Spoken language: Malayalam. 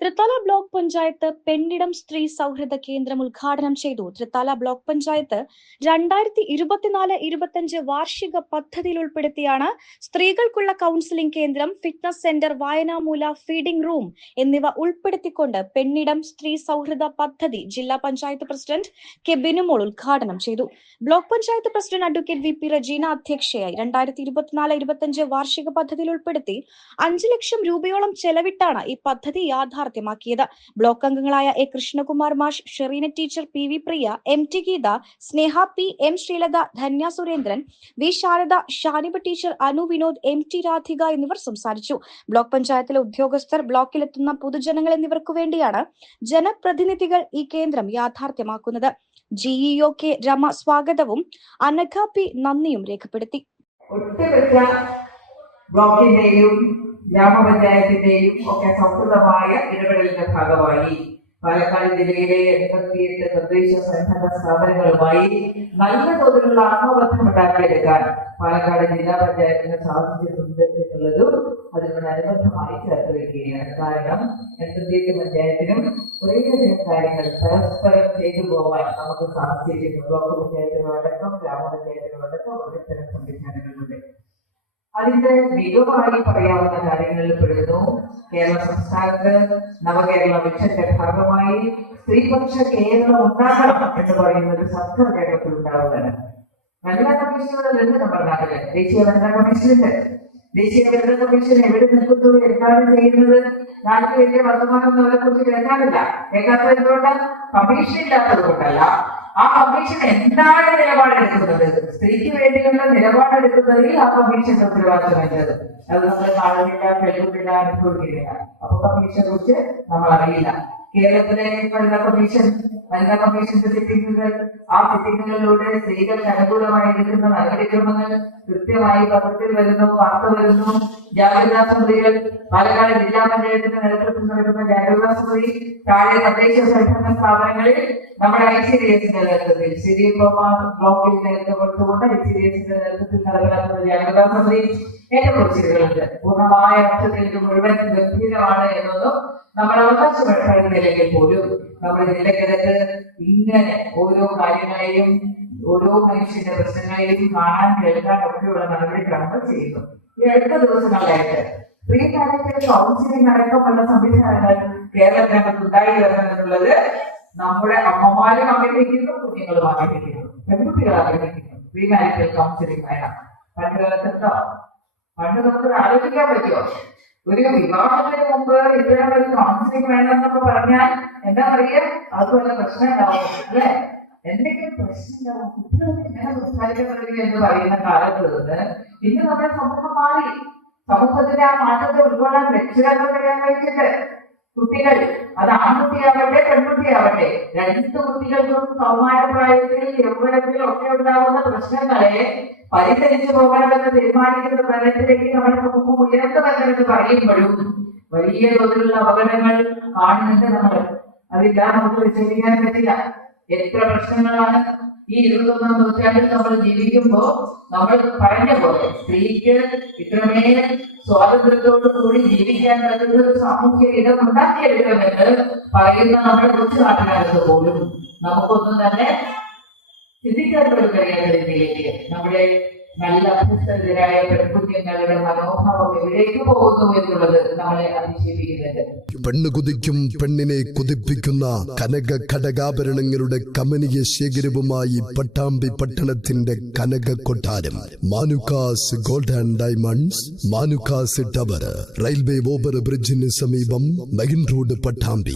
തൃത്താല ബ്ലോക്ക് പഞ്ചായത്ത് പെണ്ണിടം സ്ത്രീ സൗഹൃദ കേന്ദ്രം ഉദ്ഘാടനം ചെയ്തു. തൃത്താല ബ്ലോക്ക് പഞ്ചായത്ത് 2024-25 വാർഷിക പദ്ധതിയിൽ ഉൾപ്പെടുത്തിയാണ് സ്ത്രീകൾക്കുള്ള കൌൺസിലിംഗ് കേന്ദ്രം, ഫിറ്റ്നസ് സെന്റർ, വായനാമൂല, ഫീഡിംഗ് റൂം എന്നിവ ഉൾപ്പെടുത്തിക്കൊണ്ട് പെണ്ണിടം സ്ത്രീ സൗഹൃദ പദ്ധതി ജില്ലാ പഞ്ചായത്ത് പ്രസിഡന്റ് കെ ബിനുമോൾ ഉദ്ഘാടനം ചെയ്തു. Block panchayat president advocate V Rajeena അധ്യക്ഷയായി. 2024-25 വാർഷിക പദ്ധതിയിൽ ഉൾപ്പെടുത്തി 5 ലക്ഷം രൂപയോളം ചെലവിട്ടാണ് ഈ പദ്ധതി യാഥാർത്ഥ്യമാക്കിയത്. ബ്ലോക്ക് അംഗങ്ങളായ എ കൃഷ്ണകുമാർ മാഷ്, Shereena teacher, P V Priya, M T Geetha, Sneha P, M Sreelatha, Dhanya Surendran, V Sharada, Shaniba teacher, Anu Vinod, M T Radhika എന്നിവർ സംസാരിച്ചു. ബ്ലോക്ക് പഞ്ചായത്തിലെ ഉദ്യോഗസ്ഥർ, ബ്ലോക്കിലെത്തുന്ന പൊതുജനങ്ങൾ എന്നിവർക്കു വേണ്ടിയാണ് ജനപ്രതിനിധികൾ ഈ കേന്ദ്രം യാഥാർത്ഥ്യമാക്കുന്നത്. ജിഇഒ കെ രമ സ്വാഗതവും അനഘ പി നന്ദിയും രേഖപ്പെടുത്തി. ബ്ലോക്കിന്റെയും ഗ്രാമപഞ്ചായത്തിന്റെയും ഒക്കെ സൗഹൃദമായ ഇടപെടലിന്റെ ഭാഗമായി പാലക്കാട് ജില്ലയിലെ 88 തദ്ദേശ സ്വയംഭരണ സ്ഥാപനങ്ങളുമായി നല്ല തോതിലുള്ള ആത്മബന്ധമുണ്ടാക്കിയെടുക്കാൻ പാലക്കാട് ജില്ലാ പഞ്ചായത്തിന് സാധിച്ചിട്ടുണ്ട് എന്നുള്ളതും അതിനോടനുബന്ധമായി ചേർത്ത് വയ്ക്കുകയാണ്. കാരണം 88 പഞ്ചായത്തിനും ഒരേയധികം കാര്യങ്ങൾ പരസ്പരം ചെയ്തു പോകാൻ നമുക്ക് സാധിച്ചിട്ടുണ്ട്. ബ്ലോക്ക് പഞ്ചായത്തിനോടക്കം ഗ്രാമപഞ്ചായത്തിനോടക്കം ഇത്തരം സംവിധാനങ്ങളുണ്ട്. അതിന്റെ മികവായി പറയാവുന്ന കാര്യങ്ങളിൽ പെടുന്നു കേരള സംസ്ഥാനത്ത് നവകേരള മിഷന്റെ ഭാഗമായി സ്ത്രീപക്ഷ കേരളം ഉണ്ടാകണം എന്ന് പറയുന്ന ഒരു സർക്കാർ കേരളത്തിൽ ഉണ്ടാവുകയാണ്. വനിതാ കമ്മീഷനുടെ ബന്ധം നമ്മുടെ നാട്ടില് ദേശീയ വനിതാ കമ്മീഷനുണ്ട്. ദേശീയ വനിതാ കമ്മീഷൻ എവിടെ നിൽക്കുന്നു, എന്താണ് ചെയ്യുന്നത്, നാട്ടിൽ വലിയ വർത്തമാനം അവരെ കുറിച്ച് കേൾക്കാറില്ല. കേൾക്കാത്തത് എന്തുകൊണ്ട്? കമ്മീഷൻ ഇല്ലാത്തത് കൊണ്ടല്ല. ആ കമ്മീഷൻ എന്താണ് നിലപാടെടുക്കുന്നത്, സ്ത്രീക്ക് വേണ്ടിയുള്ള നിലപാടെടുക്കുന്നതിൽ ആ കമ്മീഷൻ ഉത്തരവാദിത്തമുണ്ട്. അത് നമ്മൾ കാണുന്നില്ല, കേൾക്കുന്നില്ല, അനുഭവിക്കുന്നില്ല. അപ്പൊ കമ്മീഷനെ കുറിച്ച് നമ്മൾ അറിയില്ല. കേരളത്തിലെ വനിതാ കമ്മീഷന്റെ സിറ്റിംഗുകൾ, ആ സിറ്റിംഗുകളിലൂടെ സ്ത്രീകൾക്ക് അനുകൂലമായി എടുക്കുന്ന നടപടിക്രമങ്ങൾ കൃത്യമായി പത്രത്തിൽ വരുന്നു, വാർത്ത വരുന്നു. ജാഗ്രതാ സമിതികൾ, പാലക്കാട് ജില്ലാ പഞ്ചായത്തിന്റെ നേതൃത്വത്തിൽ നടക്കുന്ന ജാഗ്രതാ സമിതി, താഴെ തദ്ദേശ സ്വയംഭരണ സ്ഥാപനങ്ങളിൽ നമ്മുടെ ICDSന്റെ നേതൃത്വത്തിൽ ബ്ലോക്കിൽ നേതൃത്വം കൊടുത്തുകൊണ്ട് ICDSന്റെ നേതൃത്വത്തിൽ നടപ്പിലാക്കുന്ന ജാഗ്രതാ സമിതി ഏറ്റവും ചിലകളുണ്ട്. പൂർണ്ണമായ അർത്ഥത്തിൽ ഇത് മുഴുവൻ ഗംഭീരമാണ് എന്നൊന്നും നമ്മൾ അവകാശപ്പെടുന്നില്ലെങ്കിൽ പോലും നമ്മുടെ ജില്ലക്കകത്ത് ഇങ്ങനെ ഓരോ കാര്യങ്ങളെയും ഓരോ മനുഷ്യന്റെ പ്രശ്നങ്ങളെയും കാണാൻ, കേൾക്കാൻ ഒക്കെയുള്ള നടപടിക്രമങ്ങൾ ചെയ്യുന്നു. ഈ അടുത്ത ദിവസങ്ങളിലായിട്ട് പ്രീ കാലിക്കറ്റ് കൗൺസിലിംഗ് അടക്കമുള്ള സംവിധാനങ്ങൾ കേരളത്തിനകത്ത് ഉണ്ടായി വരുന്നത് നമ്മുടെ അമ്മമാരും ആഗ്രഹിക്കുന്നു, കുഞ്ഞുങ്ങളും ആഗ്രഹിക്കുന്നു, പെൺകുട്ടികൾ ആഗ്രഹിക്കുന്നു. പ്രീ മാരിറ്റൽ കൗൺസിലിംഗ് വേണം. പണ്ട് കാലത്തുണ്ടോ? പണ്ട് നമുക്ക് ആലോചിക്കാൻ പറ്റുമോ? ഒരു വിവാഹത്തിന് മുമ്പ് ഇത്തരം ഒരു കൗൺസിലിംഗ് വേണമെന്നൊക്കെ പറഞ്ഞാൽ എന്താ പറയുക, അത് വല്ല പ്രശ്നം ഉണ്ടാവും അല്ലെ? എന്തെങ്കിലും പ്രശ്നം ഉണ്ടാവും, കുട്ടികൾക്ക് എങ്ങനെ സംസാരിക്കാൻ കഴിയും എന്ന് പറയുന്ന കാലത്ത് നിന്ന് ഇന്ന് നമ്മുടെ സമൂഹം മാറി. സമൂഹത്തിന്റെ ആ മാറ്റത്തെ ഉൾക്കൊള്ളാൻ രക്ഷിതാക്കൾ കഴിയാൻ കഴിച്ചിട്ട് കുട്ടികൾ, അത് ആൺകുട്ടിയാവട്ടെ പെൺകുട്ടിയാവട്ടെ, 2 കുട്ടികൾക്കും കൗമാരപ്രായത്തിൽ യൗവനത്തിൽ ഒക്കെ ഉണ്ടാകുന്ന പ്രശ്നങ്ങളെ പരിഹരിച്ചു പോകണമെന്ന് തീരുമാനിക്കുന്ന തലത്തിലേക്ക് നമ്മുടെ സമൂഹം ഉയർന്നു വരണമെന്ന് പറയുമ്പോഴും വലിയ തോതിലുള്ള അപകടങ്ങൾ കാണുന്നുണ്ട്. നമ്മൾ അതില്ലാതെ നമുക്ക് വിശദീകരിക്കാൻ പറ്റില്ല. എത്ര പ്രശ്നങ്ങളാണ് ഈ 21ാം നൂറ്റാണ്ടിൽ നമ്മൾ ജീവിക്കുമ്പോ നമ്മൾ പറഞ്ഞ പോലെ സ്ത്രീക്ക് ഇത്രമേൽ സ്വാതന്ത്ര്യത്തോടു കൂടി ജീവിക്കാൻ പറ്റുന്ന ഒരു സാമൂഹ്യ ഇടം ഉണ്ടാക്കിയെടുക്കണമെന്ന് പറയുന്ന നമ്മുടെ കൊച്ചു നാട്ടുകാർക്ക് പോലും നമുക്കൊന്നും തന്നെ ചിന്തിക്കാൻ പോലും കഴിയാത്ത രീതിയിലേക്ക് നമ്മുടെ നല്ല അഭ്യസ്തരായ പെൺകുഞ്ഞുങ്ങളുടെ മനോഭാവം എവിടേക്ക് പോകുന്നു എന്നുള്ളത് നമ്മളെ അതിശയിപ്പിക്കുന്നുണ്ട്. പെണ്ണ് കുതിക്കും പെണ്ണിനെ കുതിപ്പിക്കുന്ന കനക ഘടകാഭരണങ്ങളുടെ കമനീയ ശേഖരവുമായി പട്ടാമ്പി പട്ടണത്തിന്റെ കനക കൊട്ടാരം Manukkas gold and diamonds, Manukkas tower, railway over ബ്രിഡ്ജിന് സമീപം മെയിൻ റോഡ്, പട്ടാമ്പി.